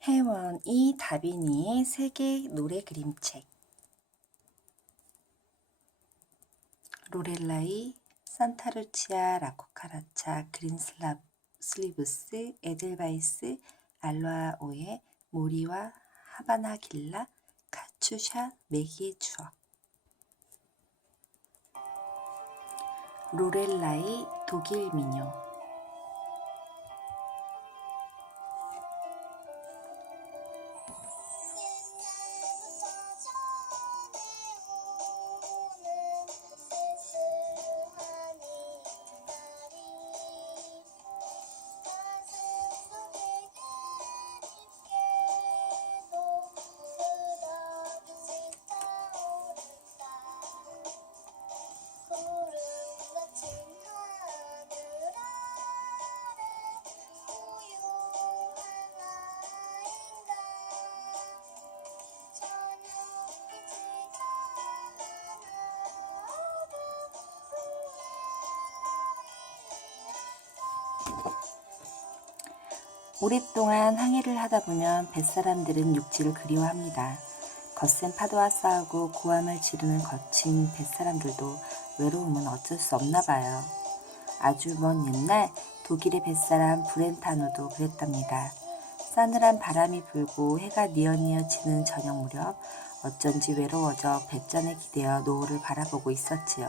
혜원이 다빈이의 세계 노래 그림책. 로렐라이, 산타루치아, 라코카라차, 슬리브스, 에델바이스, 알로아오에, 모리와 하바나길라, 카츄샤, 메기의 추억. 로렐라이, 독일 민요. 오랫동안 항해를 하다 보면 뱃사람들은 육지를 그리워합니다. 거센 파도와 싸우고 고함을 지르는 거친 뱃사람들도 외로움은 어쩔 수 없나 봐요. 아주 먼 옛날 독일의 뱃사람 브렌타노도 그랬답니다. 싸늘한 바람이 불고 해가 뉘어뉘어 지는 저녁 무렵 어쩐지 외로워져 뱃잔에 기대어 노을을 바라보고 있었지요.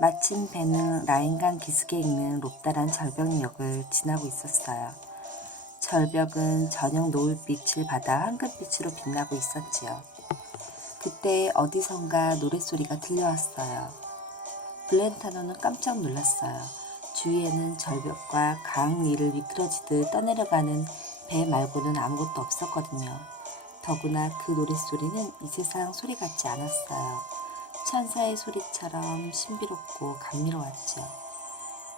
마침 배는 라인강 기슭에 있는 높다란 절벽역을 지나고 있었어요. 절벽은 저녁 노을빛을 받아 황금빛으로 빛나고 있었지요. 그때 어디선가 노랫소리가 들려왔어요. 블렌타노는 깜짝 놀랐어요. 주위에는 절벽과 강 위를 미끄러지듯 떠내려가는 배 말고는 아무것도 없었거든요. 더구나 그 노랫소리는 이 세상 소리 같지 않았어요. 천사의 소리처럼 신비롭고 감미로웠죠.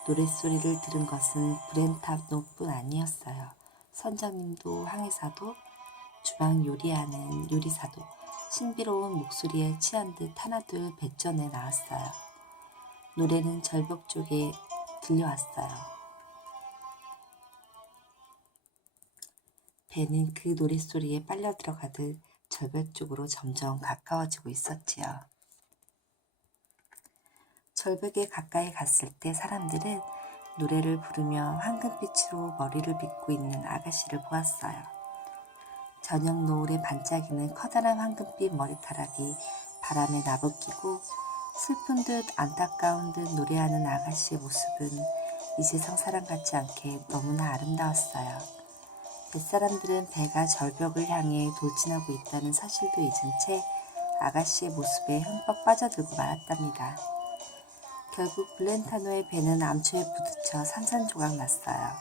노랫소리를 들은 것은 브렌타노뿐 아니었어요. 선장님도 항해사도 주방 요리하는 요리사도 신비로운 목소리에 취한 듯 하나둘 뱃전에 나왔어요. 노래는 절벽 쪽에 들려왔어요. 배는 그 노랫소리에 빨려 들어가듯 절벽 쪽으로 점점 가까워지고 있었지요. 절벽에 가까이 갔을 때 사람들은 노래를 부르며 황금빛으로 머리를 빗고 있는 아가씨를 보았어요. 저녁 노을에 반짝이는 커다란 황금빛 머리카락이 바람에 나부끼고 슬픈 듯 안타까운 듯 노래하는 아가씨의 모습은 이 세상 사람 같지 않게 너무나 아름다웠어요. 뱃사람들은 배가 절벽을 향해 돌진하고 있다는 사실도 잊은 채 아가씨의 모습에 흠뻑 빠져들고 말았답니다. 결국 블렌타노의 배는 암초에 부딪혀 산산조각 났어요.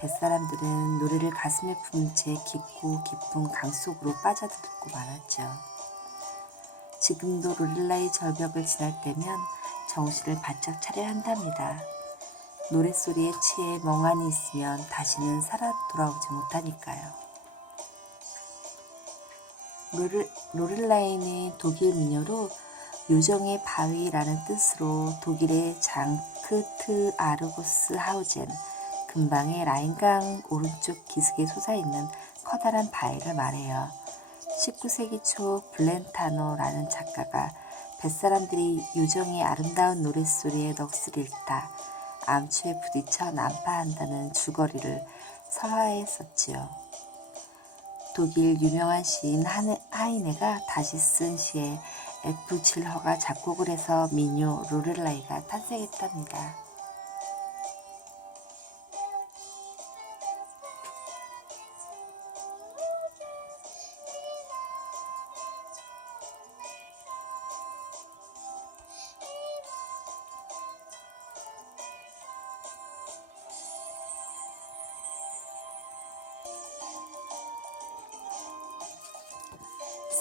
뱃사람들은 노래를 가슴에 품은 채 깊고 깊은 강 속으로 빠져들고 말았죠. 지금도 로렐라의 절벽을 지날 때면 정신을 바짝 차려야 한답니다. 노랫소리에 취해 멍하니 있으면 다시는 살아 돌아오지 못하니까요. 로렐라이는 독일 민요로 요정의 바위라는 뜻으로 독일의 장크트 아르고스 하우젠 근방의 라인강 오른쪽 기슭에 솟아있는 커다란 바위를 말해요. 19세기 초 블렌타노라는 작가가 뱃사람들이 요정의 아름다운 노랫소리에 넋을 잃다 암초에 부딪혀 난파한다는 줄거리를 설화했었지요. 독일 유명한 시인 하이네가 다시 쓴 시에 F. 질허가 작곡을 해서 민요 로렐라이가 탄생했답니다.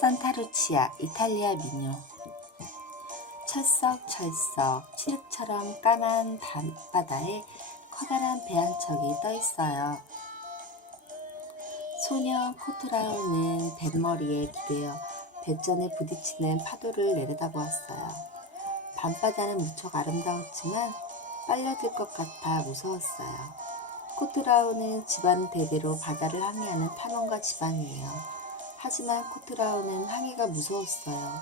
산타루치아, 이탈리아 민요. 철썩철썩 칠흑처럼 까만 밤바다에 커다란 배 한 척이 떠 있어요. 소녀 코트라우는 뱃머리에 기대어 뱃전에 부딪히는 파도를 내려다보았어요. 밤바다는 무척 아름다웠지만 빨려들 것 같아 무서웠어요. 코트라우는 집안 대대로 바다를 항해하는 탐험가 집안이에요. 하지만 코트라우는 항해가 무서웠어요.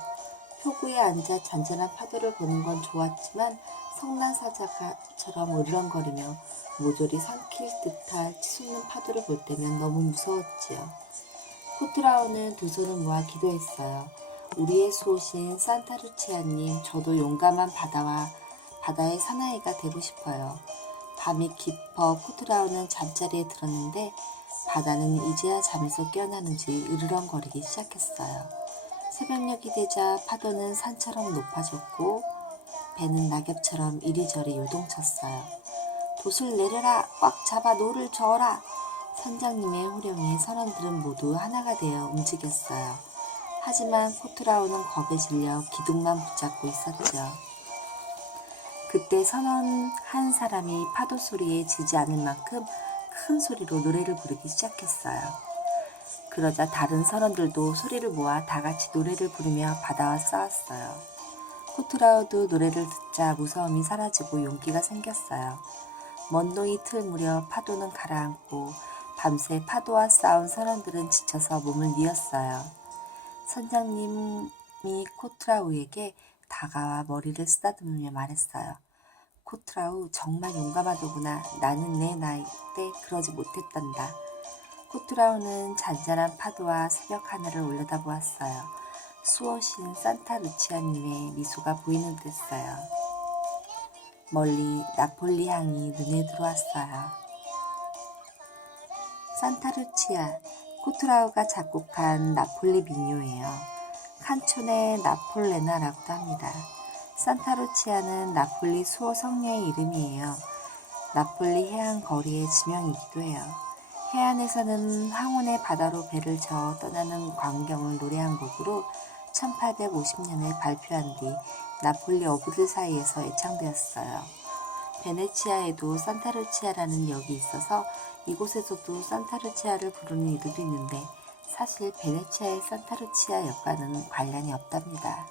표구에 앉아 잔잔한 파도를 보는 건 좋았지만 성난사자처럼 으르렁거리며 모조리 삼킬 듯할 치솟는 파도를 볼 때면 너무 무서웠지요. 코트라우는 두 손을 모아 기도했어요. 우리의 수호신 산타루치아님, 저도 용감한 바다의 사나이가 되고 싶어요. 밤이 깊어 코트라우는 잠자리에 들었는데 바다는 이제야 잠에서 깨어나는지 으르렁거리기 시작했어요. 새벽녘이 되자 파도는 산처럼 높아졌고 배는 낙엽처럼 이리저리 요동쳤어요. 돛을 내려라! 꽉 잡아 노를 저어라! 선장님의 호령에 선원들은 모두 하나가 되어 움직였어요. 하지만 코트라우는 겁에 질려 기둥만 붙잡고 있었죠. 그때 선원 한 사람이 파도 소리에 지지 않을 만큼 큰 소리로 노래를 부르기 시작했어요. 그러자 다른 선원들도 소리를 모아 다 같이 노래를 부르며 바다와 싸웠어요. 코트라우도 노래를 듣자 무서움이 사라지고 용기가 생겼어요. 먼 동이 틀 무렵 파도는 가라앉고 밤새 파도와 싸운 선원들은 지쳐서 몸을 뉘었어요. 선장님이 코트라우에게 다가와 머리를 쓰다듬으며 말했어요. 코트라우, 정말 용감하더구나. 나는 내 나이 때 그러지 못했단다. 코트라우는 잔잔한 파도와 새벽 하늘을 올려다보았어요. 수호신 산타루치아님의 미소가 보이는 듯했어요. 멀리 나폴리 향이 눈에 들어왔어요. 산타루치아, 코트라우가 작곡한 나폴리 민요예요. 칸초네 나폴레나라고도 합니다. 산타루치아는 나폴리 수호 성녀의 이름이에요. 나폴리 해안 거리의 지명이기도 해요. 해안에서는 황혼의 바다로 배를 저어 떠나는 광경을 노래한 곡으로 1850년에 발표한 뒤 나폴리 어부들 사이에서 애창되었어요. 베네치아에도 산타루치아라는 역이 있어서 이곳에서도 산타루치아를 부르는 이들도 있는데 사실 베네치아의 산타루치아 역과는 관련이 없답니다.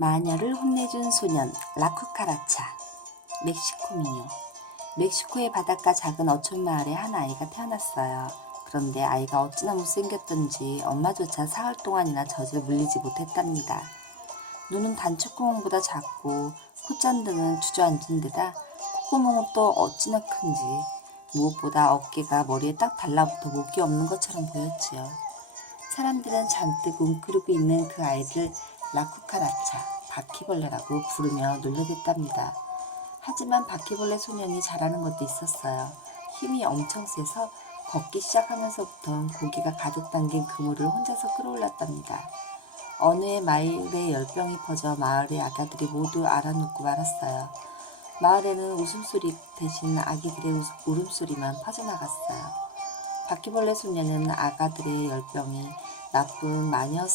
마녀를 혼내준 소년 라쿠카라차. 멕시코 민요. 멕시코의 바닷가 작은 어촌 마을에 한 아이가 태어났어요. 그런데 아이가 어찌나 못생겼던지 엄마조차 사흘 동안이나 젖을 물리지 못했답니다. 눈은 단추구멍보다 작고 콧잔등은 주저앉은 데다 콧구멍은 또 어찌나 큰지 무엇보다 어깨가 머리에 딱 달라붙어 목이 없는 것처럼 보였지요. 사람들은 잔뜩 웅크리고 있는 그 아이를 라쿠카라차, 바퀴벌레라고 부르며 놀려댔답니다. 하지만 바퀴벌레 소년이 잘하는 것도 있었어요. 힘이 엄청 세서 걷기 시작하면서부터 고기가 가득 담긴 그물을 혼자서 끌어올렸답니다. 어느 해 마을에 열병이 퍼져 마을의 아가들이 모두 알아눕고 말았어요. 마을에는 웃음소리 대신 아기들의 울음소리만 퍼져나갔어요. 바퀴벌레 소년은 아가들의 열병이 나쁜 마녀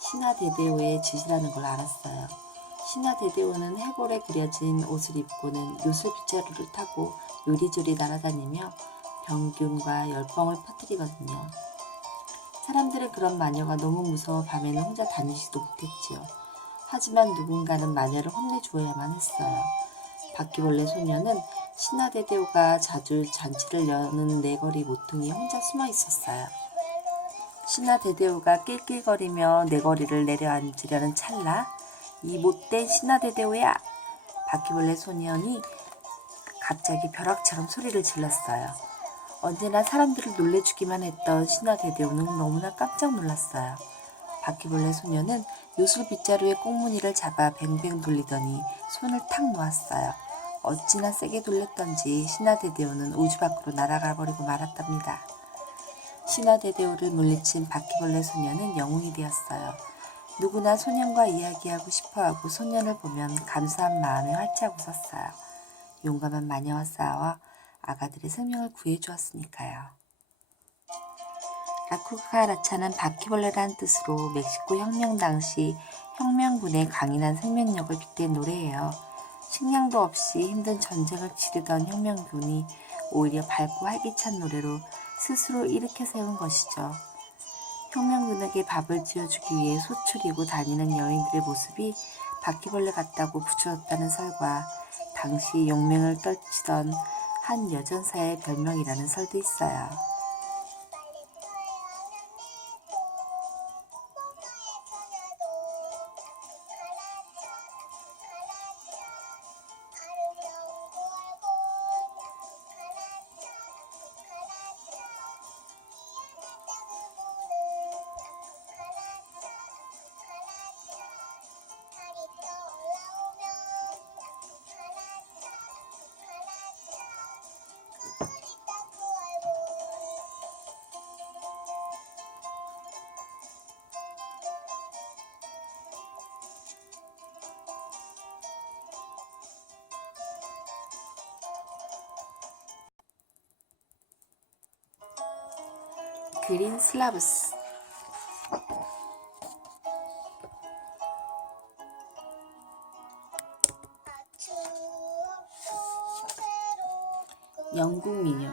신하데데오의 짓이라는 걸 알았어요. 신하데데오는 해골에 그려진 옷을 입고는 요술 빗자루를 타고 요리조리 날아다니며 병균과 열병을 퍼뜨리거든요. 사람들은 그런 마녀가 너무 무서워 밤에는 혼자 다니지도 못했지요. 하지만 누군가는 마녀를 혼내주어야만 했어요. 바퀴벌레 소녀는 신하데데오가 자주 잔치를 여는 네거리 모퉁이에 혼자 숨어 있었어요. 신하데데오가 낄낄거리며 네거리를 내려앉으려는 찰나, 이 못된 신하데데오야! 바퀴벌레 소년이 갑자기 벼락처럼 소리를 질렀어요. 언제나 사람들을 놀래주기만 했던 신화 대대오는 너무나 깜짝 놀랐어요. 바퀴벌레 소녀는 요술 빗자루에 꽁무니를 잡아 뱅뱅 돌리더니 손을 탁 놓았어요. 어찌나 세게 돌렸던지 신화 대대오는 우주 밖으로 날아가 버리고 말았답니다. 신화 대대오를 물리친 바퀴벌레 소녀는 영웅이 되었어요. 누구나 소년과 이야기하고 싶어하고 소년을 보면 감사한 마음에 활짝 웃었어요. 용감한 마녀와 싸워 아가들의 생명을 구해주었으니까요. 라쿠카라차는 바퀴벌레라는 뜻으로 멕시코 혁명 당시 혁명군의 강인한 생명력을 빗댄 노래예요. 식량도 없이 힘든 전쟁을 치르던 혁명군이 오히려 밝고 활기찬 노래로 스스로 일으켜 세운 것이죠. 혁명군에게 밥을 지어주기 위해 소출이고 다니는 여인들의 모습이 바퀴벌레 같다고 붙여졌다는 설과 당시 용맹을 떨치던 한 여전사의 별명이라는 설도 있어요. 그린 슬라브스. 영국 민요.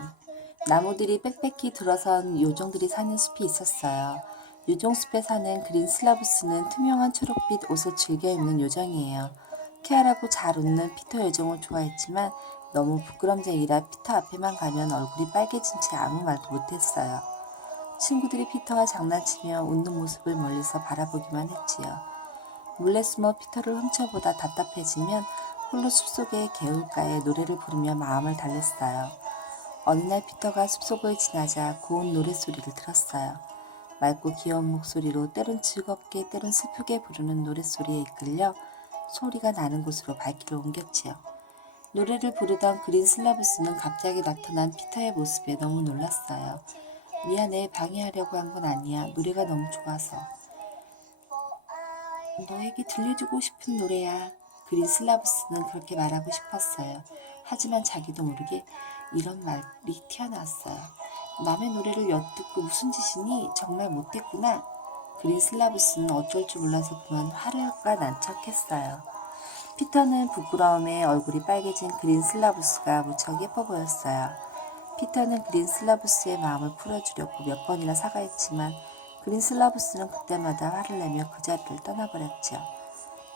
나무들이 빽빽히 들어선 요정들이 사는 숲이 있었어요. 요정숲에 사는 그린 슬라브스는 투명한 초록빛 옷을 즐겨 입는 요정이에요. 쾌활하고 잘 웃는 피터 요정을 좋아했지만 너무 부끄럼쟁이라 피터 앞에만 가면 얼굴이 빨개진 채 아무 말도 못했어요. 친구들이 피터와 장난치며 웃는 모습을 멀리서 바라보기만 했지요. 몰래 숨어 피터를 훔쳐보다 답답해지면 홀로 숲속의 개울가에 노래를 부르며 마음을 달랬어요. 어느 날 피터가 숲속을 지나자 고운 노랫소리를 들었어요. 맑고 귀여운 목소리로 때론 즐겁게 때론 슬프게 부르는 노랫소리에 이끌려 소리가 나는 곳으로 발길을 옮겼지요. 노래를 부르던 그린 슬라브스는 갑자기 나타난 피터의 모습에 너무 놀랐어요. 미안해, 방해하려고 한 건 아니야. 노래가 너무 좋아서. 너에게 들려주고 싶은 노래야. 그린 슬라브스는 그렇게 말하고 싶었어요. 하지만 자기도 모르게 이런 말이 튀어나왔어요. 남의 노래를 엿듣고 무슨 짓이니? 정말 못됐구나. 그린 슬라브스는 어쩔 줄 몰라서 그만 화가 난 척했어요. 피터는 부끄러움에 얼굴이 빨개진 그린 슬라브스가 무척 예뻐 보였어요. 피터는 그린 슬라브스의 마음을 풀어주려고 몇 번이나 사과했지만 그린 슬라브스는 그때마다 화를 내며 그 자리를 떠나버렸죠.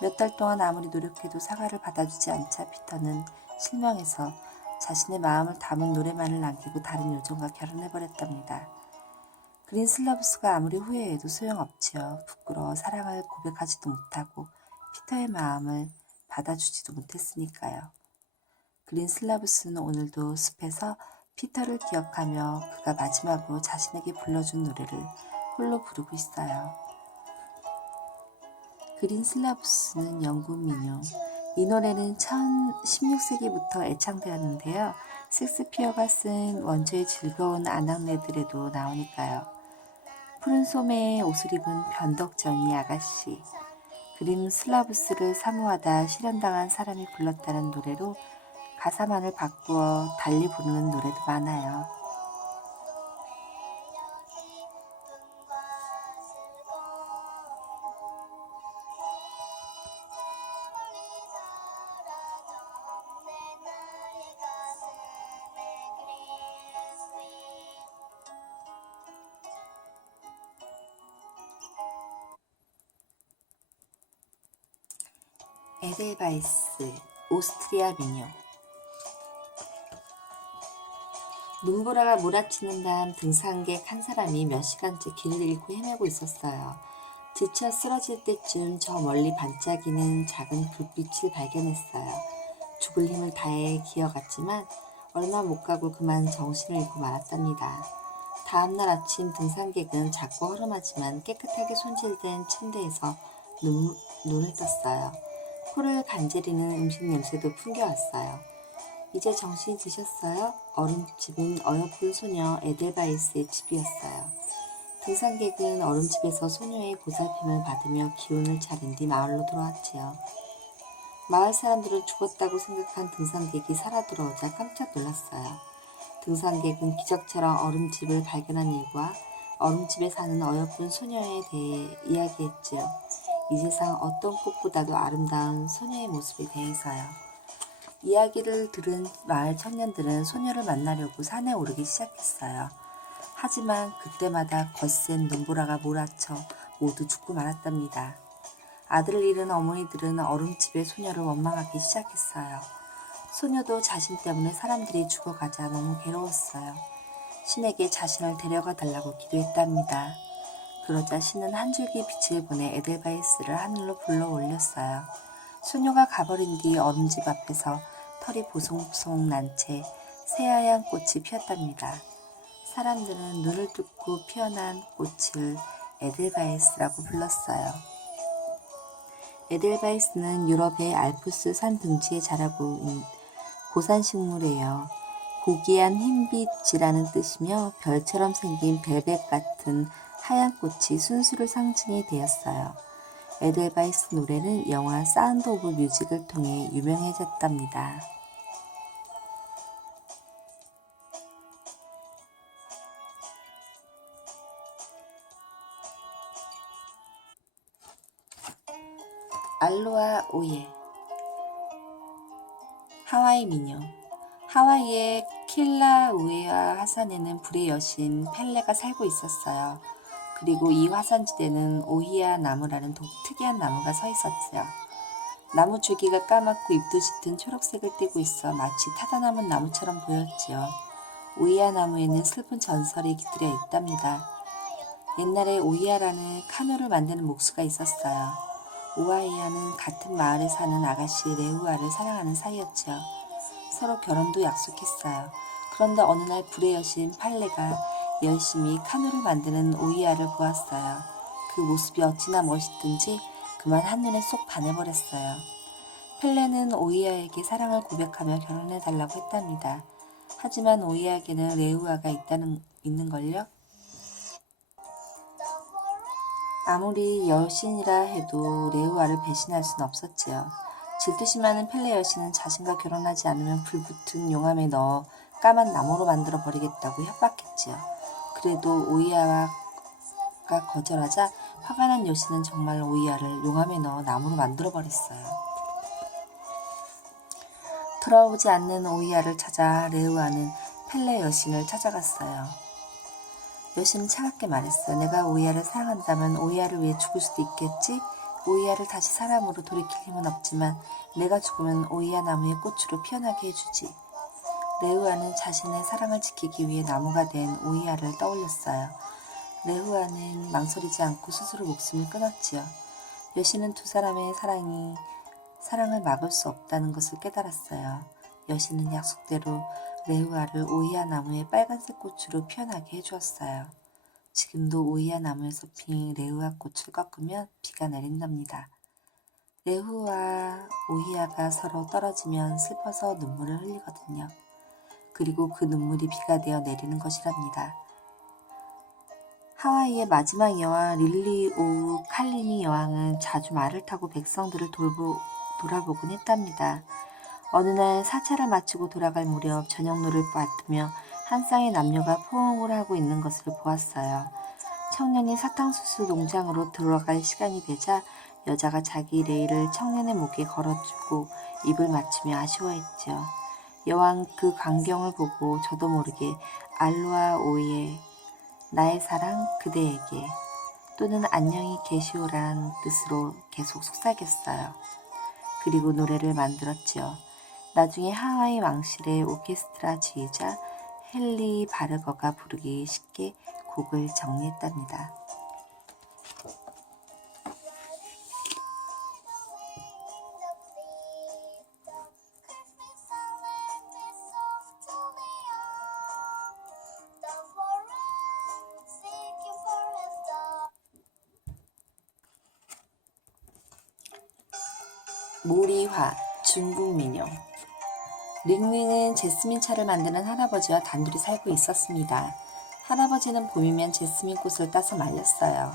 몇 달 동안 아무리 노력해도 사과를 받아주지 않자 피터는 실망해서 자신의 마음을 담은 노래만을 남기고 다른 요정과 결혼해버렸답니다. 그린 슬라브스가 아무리 후회해도 소용없지요. 부끄러워 사랑을 고백하지도 못하고 피터의 마음을 받아주지도 못했으니까요. 그린 슬라브스는 오늘도 숲에서 피터를 기억하며 그가 마지막으로 자신에게 불러준 노래를 홀로 부르고 있어요. 그린 슬라브스는 영국 민요. 이 노래는 16세기부터 애창되었는데요. 섹스피어가 쓴 원조의 즐거운 아낙네들에도 나오니까요. 푸른 소매에 옷을 입은 변덕쟁이 아가씨, 그린 슬라브스를 사모하다 실현당한 사람이 불렀다는 노래로 가사만을 바꾸어 달리 부르는 노래도 많아요. 에델바이스, 오스트리아 민요. 눈보라가 몰아치는 밤 등산객 한 사람이 몇 시간째 길을 잃고 헤매고 있었어요. 지쳐 쓰러질 때쯤 저 멀리 반짝이는 작은 불빛을 발견했어요. 죽을 힘을 다해 기어갔지만 얼마 못 가고 그만 정신을 잃고 말았답니다. 다음날 아침 등산객은 작고 허름하지만 깨끗하게 손질된 침대에서 눈을 떴어요. 코를 간지리는 음식 냄새도 풍겨왔어요. 이제 정신이 드셨어요? 얼음집은 어여쁜 소녀 에델바이스의 집이었어요. 등산객은 얼음집에서 소녀의 보살핌을 받으며 기운을 차린 뒤 마을로 돌아왔지요. 마을 사람들은 죽었다고 생각한 등산객이 살아 돌아오자 깜짝 놀랐어요. 등산객은 기적처럼 얼음집을 발견한 일과 얼음집에 사는 어여쁜 소녀에 대해 이야기했지요. 이 세상 어떤 꽃보다도 아름다운 소녀의 모습에 대해서요. 이야기를 들은 마을 청년들은 소녀를 만나려고 산에 오르기 시작했어요. 하지만 그때마다 거센 눈보라가 몰아쳐 모두 죽고 말았답니다. 아들을 잃은 어머니들은 얼음집의 소녀를 원망하기 시작했어요. 소녀도 자신 때문에 사람들이 죽어가자 너무 괴로웠어요. 신에게 자신을 데려가 달라고 기도했답니다. 그러자 신은 한 줄기 빛을 보내 에델바이스를 하늘로 불러 올렸어요. 소녀가 가버린 뒤 얼음집 앞에서 털이 보송보송 난 채 새하얀 꽃이 피었답니다. 사람들은 눈을 뚫고 피어난 꽃을 에델바이스라고 불렀어요. 에델바이스는 유럽의 알프스 산 등지에 자라고 있는 고산식물이에요. 고귀한 흰빛이라는 뜻이며 별처럼 생긴 벨벳 같은 하얀 꽃이 순수를 상징이 되었어요. 에델바이스 노래는 영화 사운드 오브 뮤직을 통해 유명해졌답니다. 알로아 오예. 하와이 민요. 하와이의 킬라우에아 화산에는 불의 여신 펠레가 살고 있었어요. 그리고 이 화산지대는 오히야 나무라는 특이한 나무가 서 있었죠. 나무 줄기가 까맣고 잎도 짙은 초록색을 띠고 있어 마치 타다 남은 나무처럼 보였지요. 오히야 나무에는 슬픈 전설이 깃들여 있답니다. 옛날에 오히야라는 카누를 만드는 목수가 있었어요. 오하이야는 같은 마을에 사는 아가씨 레우아를 사랑하는 사이였죠. 서로 결혼도 약속했어요. 그런데 어느 날 불의 여신 팔레가 열심히 카누를 만드는 오히야를 보았어요. 그 모습이 어찌나 멋있든지 그만 한눈에 쏙 반해버렸어요. 펠레는 오히야에게 사랑을 고백하며 결혼해달라고 했답니다. 하지만 오히야에게는 레우아가 있는걸요? 아무리 여신이라 해도 레우아를 배신할 수는 없었지요. 질투심 많은 펠레 여신은 자신과 결혼하지 않으면 불붙은 용암에 넣어 까만 나무로 만들어 버리겠다고 협박했지요. 그래도 오히야가 거절하자 화가 난 여신은 정말 오히야를 용암에 넣어 나무로 만들어 버렸어요. 돌아오지 않는 오히야를 찾아 레우아는 펠레 여신을 찾아갔어요. 여신은 차갑게 말했어요. 내가 오히야를 사랑한다면 오히야를 위해 죽을 수도 있겠지? 오히야를 다시 사람으로 돌이킬 힘은 없지만 내가 죽으면 오히야 나무의 꽃으로 피어나게 해주지. 레우아는 자신의 사랑을 지키기 위해 나무가 된 오히야를 떠올렸어요. 레우아는 망설이지 않고 스스로 목숨을 끊었지요. 여신은 두 사람의 사랑을 막을 수 없다는 것을 깨달았어요. 여신은 약속대로 레우아를 오히야 나무의 빨간색 꽃으로 피어나게 해주었어요. 지금도 오히야 나무에서 핀 레우아 꽃을 꺾으면 비가 내린답니다. 레우와 오히야가 서로 떨어지면 슬퍼서 눈물을 흘리거든요. 그리고 그 눈물이 비가 되어 내리는 것이랍니다. 하와이의 마지막 여왕 릴리 오우 칼리니 여왕은 자주 말을 타고 백성들을 돌아보곤 했답니다. 어느 날 사찰을 마치고 돌아갈 무렵 저녁노를 받으며 한 쌍의 남녀가 포옹을 하고 있는 것을 보았어요. 청년이 사탕수수 농장으로 들어갈 시간이 되자 여자가 자기 레이를 청년의 목에 걸어주고 입을 맞추며 아쉬워했죠. 여왕 그 광경을 보고 저도 모르게 알로아 오예 나의 사랑 그대에게 또는 안녕히 계시오라는 뜻으로 계속 속삭였어요. 그리고 노래를 만들었지요. 나중에 하와이 왕실의 오케스트라 지휘자 헨리 바르거가 부르기 쉽게 곡을 정리했답니다. 모리화, 중국 민요. 링링은 제스민 차를 만드는 할아버지와 단둘이 살고 있었습니다. 할아버지는 봄이면 제스민 꽃을 따서 말렸어요.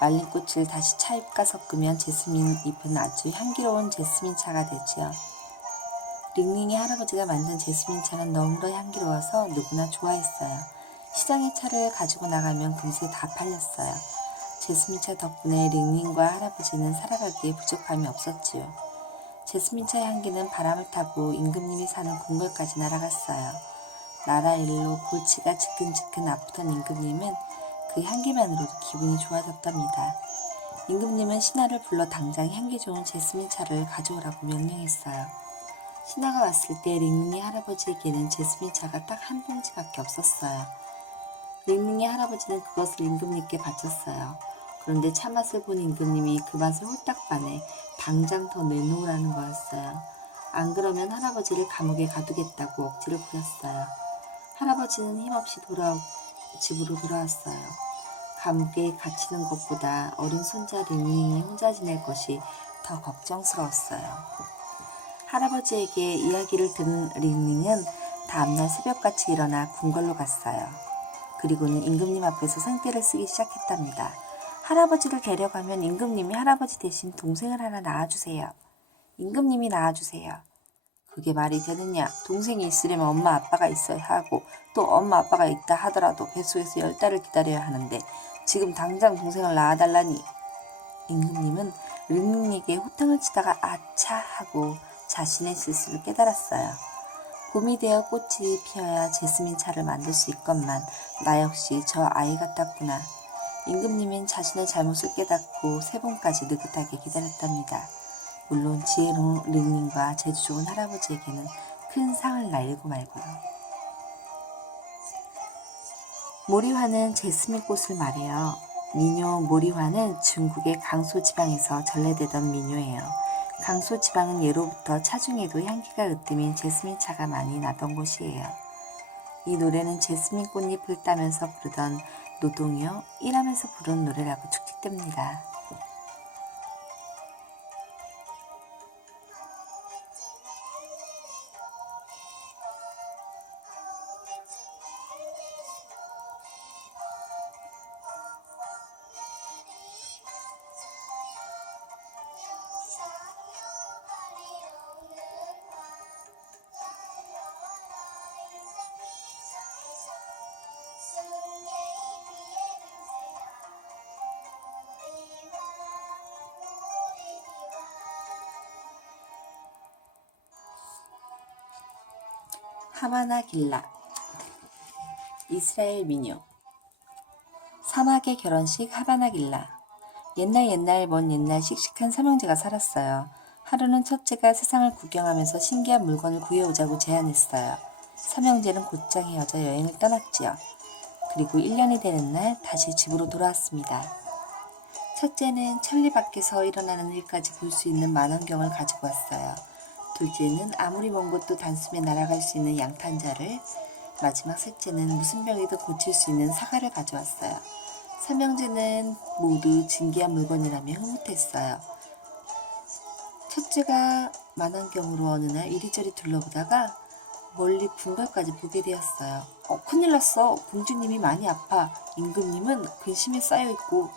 말린 꽃을 다시 차잎과 섞으면 제스민 잎은 아주 향기로운 제스민 차가 되지요. 링링이 할아버지가 만든 제스민 차는 너무나 향기로워서 누구나 좋아했어요. 시장에 차를 가지고 나가면 금세 다 팔렸어요. 제스민 차 덕분에 링링과 할아버지는 살아가기에 부족함이 없었지요. 제스민차 향기는 바람을 타고 임금님이 사는 궁궐까지 날아갔어요. 나라 일로 골치가 지끈지끈 아프던 임금님은 그 향기만으로도 기분이 좋아졌답니다. 임금님은 신하를 불러 당장 향기 좋은 제스민차를 가져오라고 명령했어요. 신하가 왔을 때 링링이 할아버지에게는 제스민차가 딱 한 봉지밖에 없었어요. 링링이 할아버지는 그것을 임금님께 바쳤어요. 그런데 차맛을 본 임금님이 그 맛을 홀딱 반해 당장 더 내놓으라는 거였어요. 안 그러면 할아버지를 감옥에 가두겠다고 억지를 부렸어요. 할아버지는 힘없이 집으로 돌아왔어요. 감옥에 갇히는 것보다 어린 손자 링링이 혼자 지낼 것이 더 걱정스러웠어요. 할아버지에게 이야기를 들은 링링은 다음날 새벽같이 일어나 궁궐로 갔어요. 그리고는 임금님 앞에서 생떼를 쓰기 시작했답니다. 할아버지를 데려가면 임금님이 할아버지 대신 동생을 하나 낳아주세요. 임금님이 낳아주세요. 그게 말이 되느냐? 동생이 있으려면 엄마 아빠가 있어야 하고 또 엄마 아빠가 있다 하더라도 뱃속에서 10달을 기다려야 하는데 지금 당장 동생을 낳아달라니. 임금님은 링링에게 호탕을 치다가 아차 하고 자신의 실수를 깨달았어요. 봄이 되어 꽃이 피어야 제스민 차를 만들 수 있건만 나 역시 저 아이 같았구나. 임금님은 자신의 잘못을 깨닫고 세 번까지 느긋하게 기다렸답니다. 물론 지혜로운 링링과 재주 좋은 할아버지에게는 큰 상을 날리고 말고요. 모리화는 제스민 꽃을 말해요. 민요 모리화는 중국의 강소 지방에서 전래되던 민요예요. 강소 지방은 예로부터 차중에도 향기가 으뜸인 제스민 차가 많이 나던 곳이에요. 이 노래는 제스민 꽃잎을 따면서 부르던 노동요, 일하면서 부른 노래라고 축직됩니다. 하바나 길라. 이스라엘 민요. 사막의 결혼식 하바나 길라. 옛날 먼 옛날 씩씩한 삼형제가 살았어요. 하루는 첫째가 세상을 구경하면서 신기한 물건을 구해오자고 제안했어요. 삼형제는 곧장 헤어져 여행을 떠났지요. 그리고 1년이 되는 날 다시 집으로 돌아왔습니다. 첫째는 천리 밖에서 일어나는 일까지 볼 수 있는 만원경을 가지고 왔어요. 둘째는 아무리 먼 곳도 단숨에 날아갈 수 있는 양탄자를, 마지막 셋째는 무슨 병이든 고칠 수 있는 사과를 가져왔어요. 삼형제는 모두 진귀한 물건이라며 흐뭇했어요. 첫째가 만원경으로 어느 날 이리저리 둘러보다가 멀리 궁궐까지 보게 되었어요. 큰일 났어. 공주님이 많이 아파. 임금님은 근심에 쌓여있고.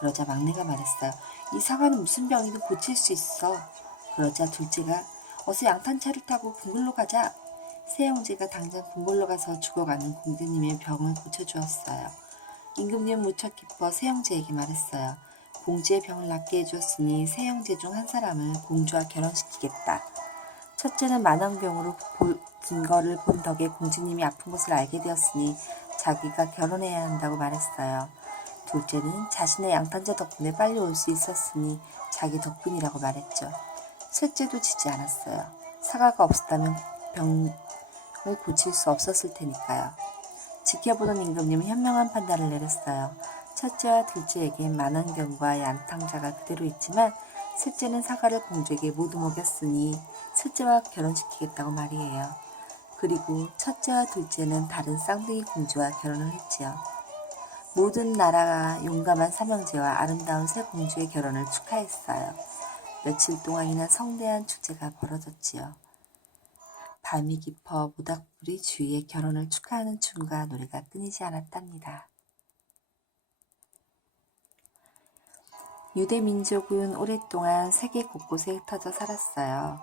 그러자 막내가 말했어요. 이 사과는 무슨 병이든 고칠 수 있어. 그러자 둘째가 어서 양탄차를 타고 궁궐로 가자. 세 형제가 당장 궁궐로 가서 죽어가는 공주님의 병을 고쳐주었어요. 임금님은 무척 기뻐 세 형제에게 말했어요. 공주의 병을 낫게 해주었으니 세 형제 중 한 사람을 공주와 결혼시키겠다. 첫째는 만원경으로 증거를 본 덕에 공주님이 아픈 것을 알게 되었으니 자기가 결혼해야 한다고 말했어요. 둘째는 자신의 양탄자 덕분에 빨리 올 수 있었으니 자기 덕분이라고 말했죠. 셋째도 지지 않았어요. 사과가 없었다면 병을 고칠 수 없었을 테니까요. 지켜보던 임금님은 현명한 판단을 내렸어요. 첫째와 둘째에겐 만원경과 양탄자가 그대로 있지만 셋째는 사과를 공주에게 모두 먹였으니 셋째와 결혼시키겠다고 말이에요. 그리고 첫째와 둘째는 다른 쌍둥이 공주와 결혼을 했지요. 모든 나라가 용감한 삼형제와 아름다운 새 공주의 결혼을 축하했어요. 며칠 동안이나 성대한 축제가 벌어졌지요. 밤이 깊어 모닥불이 주위에 결혼을 축하하는 춤과 노래가 끊이지 않았답니다. 유대 민족은 오랫동안 세계 곳곳에 흩어져 살았어요.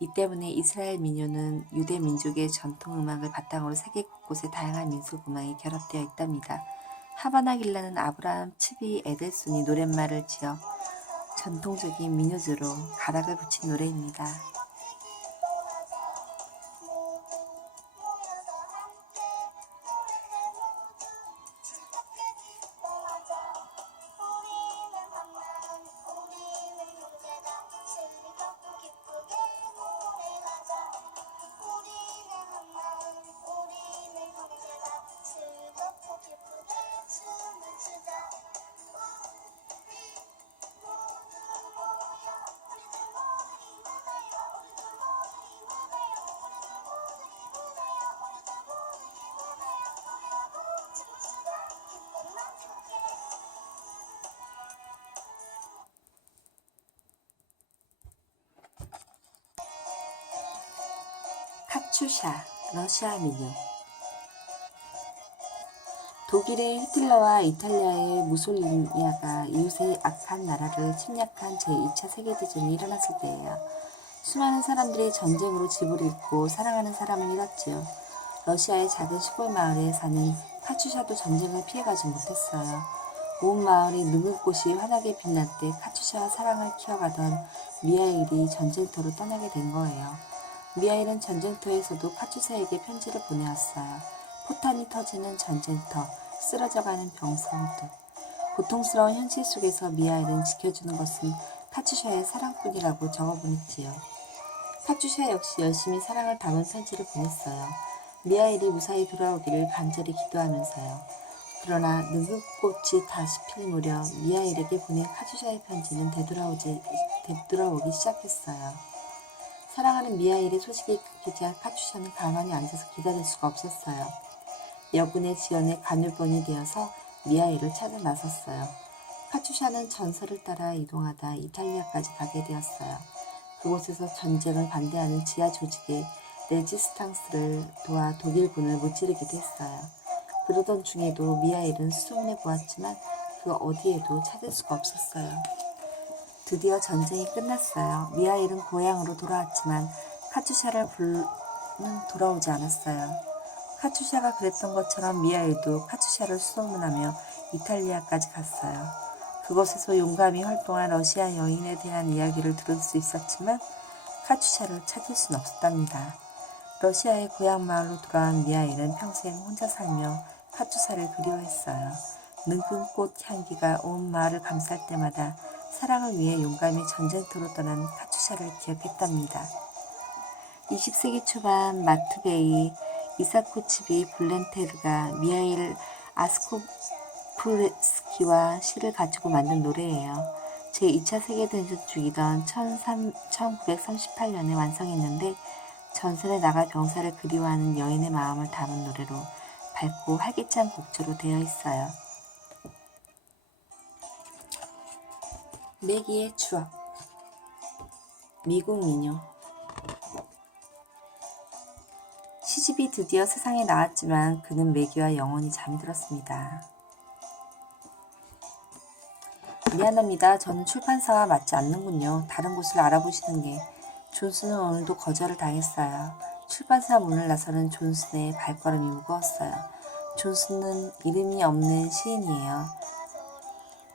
이 때문에 이스라엘 민요는 유대 민족의 전통 음악을 바탕으로 세계 곳곳에 다양한 민속 음악이 결합되어 있답니다. 하바나 길라는 아브라함 츠비 에델손이 노랫말을 지어 전통적인 민요주로 가락을 붙인 노래입니다. 카츄샤, 러시아 민요. 독일의 히틀러와 이탈리아의 무솔리니아가 이웃의 악한 나라를 침략한 제2차 세계대전이 일어났을 때예요. 수많은 사람들이 전쟁으로 집을 잃고 사랑하는 사람을 잃었지요. 러시아의 작은 시골 마을에 사는 카츄샤도 전쟁을 피해가지 못했어요. 온 마을이 능은꽃이 환하게 빛날 때 카츄샤와 사랑을 키워가던 미하일이 전쟁터로 떠나게 된 거예요. 미하일은 전쟁터에서도 카츄샤에게 편지를 보내었어요. 포탄이 터지는 전쟁터, 쓰러져가는 병성들. 고통스러운 현실 속에서 미하일은 지켜주는 것은 카츄샤의 사랑뿐이라고 적어보냈지요. 카츄샤 역시 열심히 사랑을 담은 편지를 보냈어요. 미하일이 무사히 돌아오기를 간절히 기도하면서요. 그러나 능은꽃이 다시 필 무렵 미하일에게 보낸 카츄샤의 편지는 되돌아오기 시작했어요. 사랑하는 미하일의 소식이 끊기자 카츄샤는 가만히 앉아서 기다릴 수가 없었어요. 여군의 지원에 간울번이 되어서 미하일을 찾아 나섰어요. 카츄샤는 전설을 따라 이동하다 이탈리아까지 가게 되었어요. 그곳에서 전쟁을 반대하는 지하 조직의 레지스탕스를 도와 독일군을 무찌르기도 했어요. 그러던 중에도 미하일은 수소문해 보았지만 그 어디에도 찾을 수가 없었어요. 드디어 전쟁이 끝났어요. 미하일은 고향으로 돌아왔지만 카츄샤를 부르는 돌아오지 않았어요. 카츄샤가 그랬던 것처럼 미하일도 카츄샤를 수소문하며 이탈리아까지 갔어요. 그곳에서 용감히 활동한 러시아 여인에 대한 이야기를 들을 수 있었지만 카츄샤를 찾을 수는 없었답니다. 러시아의 고향 마을로 돌아온 미하일은 평생 혼자 살며 카츄샤를 그리워했어요. 능끈꽃 향기가 온 마을을 감쌀 때마다 사랑을 위해 용감히 전쟁터로 떠난 카츄샤를 기억했답니다. 20세기 초반 마투베이, 이사코치비 블렌테르가 미하일 아스코프스키와 시를 가지고 만든 노래예요. 제2차 세계대전 중이던 1938년에 완성했는데 전선에 나가 병사를 그리워하는 여인의 마음을 담은 노래로 밝고 활기찬 곡조로 되어 있어요. 매기의 추억. 미국 민요. 시집이 드디어 세상에 나왔지만 그는 매기와 영원히 잠이 들었습니다. 미안합니다. 저는 출판사와 맞지 않는군요. 다른 곳을 알아보시는 게. 존슨은 오늘도 거절을 당했어요. 출판사 문을 나서는 존슨의 발걸음이 무거웠어요. 존슨은 이름이 없는 시인이에요.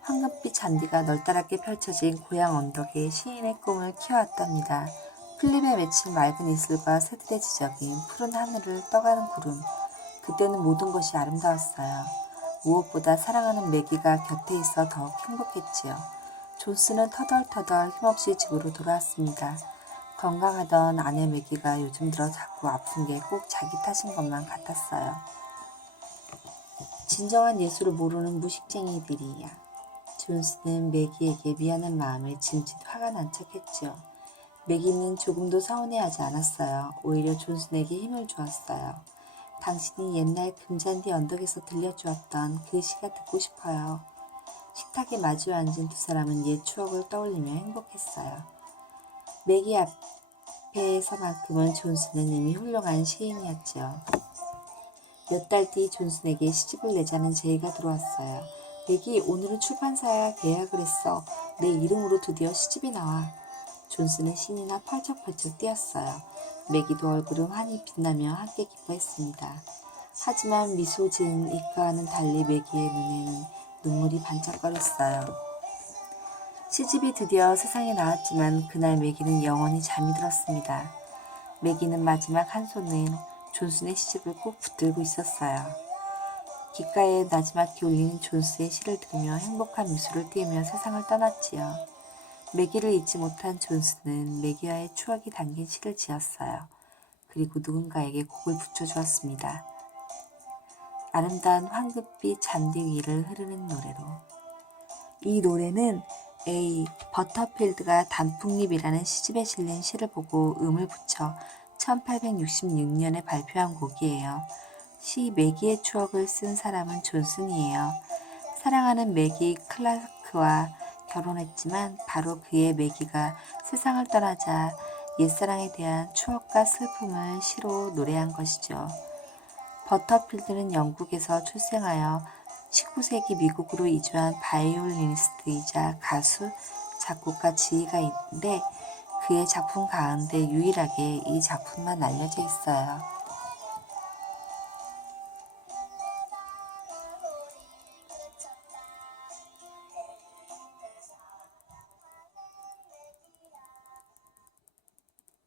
황금빛 잔디가 널따랗게 펼쳐진 고향 언덕에 시인의 꿈을 키워왔답니다. 풀잎에 맺힌 맑은 이슬과 새들의 지적인 푸른 하늘을 떠가는 구름. 그때는 모든 것이 아름다웠어요. 무엇보다 사랑하는 매기가 곁에 있어 더욱 행복했지요. 존슨은 터덜터덜 힘없이 집으로 돌아왔습니다. 건강하던 아내 매기가 요즘 들어 자꾸 아픈 게 꼭 자기 탓인 것만 같았어요. 진정한 예술을 모르는 무식쟁이들이야. 존슨은 매기에게 미안한 마음에 짐짓 화가 난 척했지요. 매기는 조금도 서운해하지 않았어요. 오히려 존슨에게 힘을 주었어요. 당신이 옛날 금잔디 언덕에서 들려주었던 그 시가 듣고 싶어요. 식탁에 마주 앉은 두 사람은 옛 추억을 떠올리며 행복했어요. 매기 앞에서만큼은 존슨은 이미 훌륭한 시인이었지요. 몇 달 뒤 존슨에게 시집을 내자는 제의가 들어왔어요. 매기, 오늘은 출판사와 계약을 했어. 내 이름으로 드디어 시집이 나와. 존슨의 신이나 펄쩍펄쩍 뛰었어요. 매기도 얼굴은 환히 빛나며 함께 기뻐했습니다. 하지만 미소 지은 입가와는 달리 매기의 눈에는 눈물이 반짝거렸어요. 시집이 드디어 세상에 나왔지만 그날 매기는 영원히 잠이 들었습니다. 매기는 마지막 한 손에 존슨의 시집을 꼭 붙들고 있었어요. 귓가에 나지막히 울리는 존슨의 시를 들으며 행복한 미소를 띠으며 세상을 떠났지요. 매기를 잊지 못한 존슨은 매기와의 추억이 담긴 시를 지었어요. 그리고 누군가에게 곡을 붙여주었습니다. 아름다운 황금빛 잔디 위를 흐르는 노래로. 이 노래는 A. 버터필드가 단풍잎이라는 시집에 실린 시를 보고 음을 붙여 1866년에 발표한 곡이에요. 시 매기의 추억을 쓴 사람은 존슨이에요. 사랑하는 매기 클라크와 결혼했지만 바로 그의 매기가 세상을 떠나자 옛사랑에 대한 추억과 슬픔을 시로 노래한 것이죠. 버터필드는 영국에서 출생하여 19세기 미국으로 이주한 바이올리니스트이자 가수, 작곡가 지휘가 있는데 그의 작품 가운데 유일하게 이 작품만 알려져 있어요.